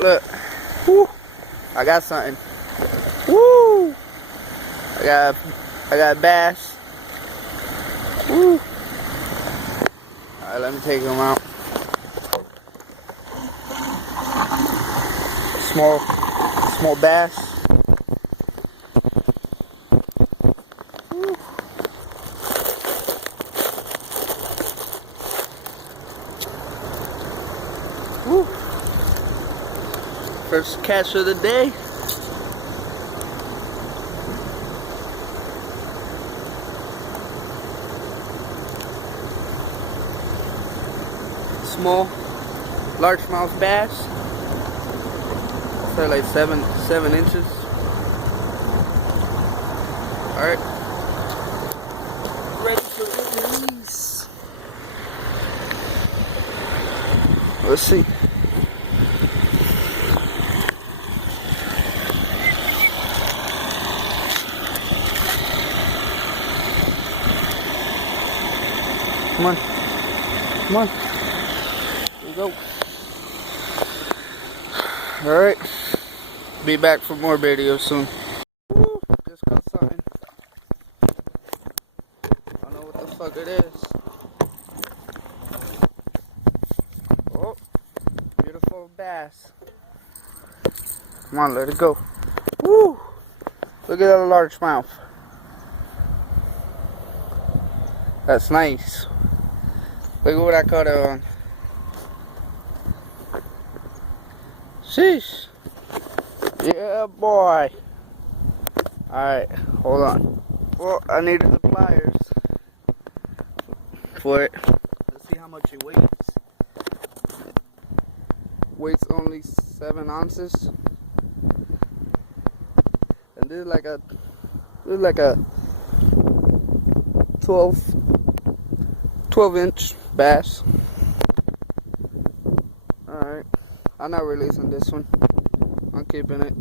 Look. Woo. I got something. Woo. I got bass. Woo. Alright, let me take him out. Small bass. Woo. Woo. First catch of the day. Small, largemouth bass. So like 7 inches. All right, ready for release. Let's see. Come on, come on. Here we go. Alright. Be back for more videos soon. Woo, just got something. I don't know what the fuck it is. Oh, beautiful bass. Come on, let it go. Woo! Look at that largemouth. That's nice. Look at what I caught it on. Sheesh. Yeah, boy. Alright, hold on. Well, I needed the pliers for it. Let's see how much it weighs. Weighs only 7 ounces. And this is like a 12 inch bass. Alright, I'm not releasing this one. I'm keeping it.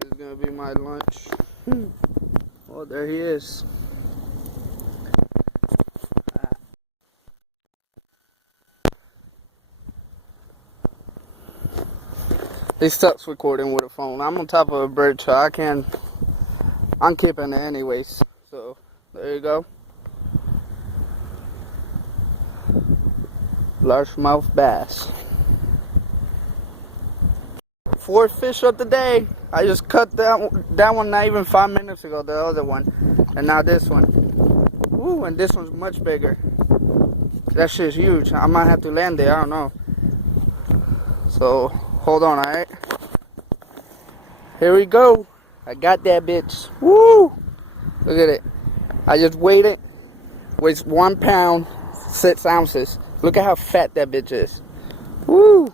This is gonna be my lunch. Oh, there he is. It stops recording with a phone. I'm on top of a bridge, so I'm keeping it anyways. So, there you go. Largemouth bass. 4th fish of the day. I just cut that one not even 5 minutes ago, the other one. And now this one. Ooh, and this one's much bigger. That shit's huge. I might have to land there, I don't know. So, hold on, alright? Here we go. I got that bitch. Woo! Look at it. I just weighed it. Weighs 1 pound, 6 ounces. Look at how fat that bitch is. Woo!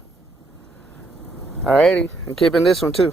Alrighty, I'm keeping this one too.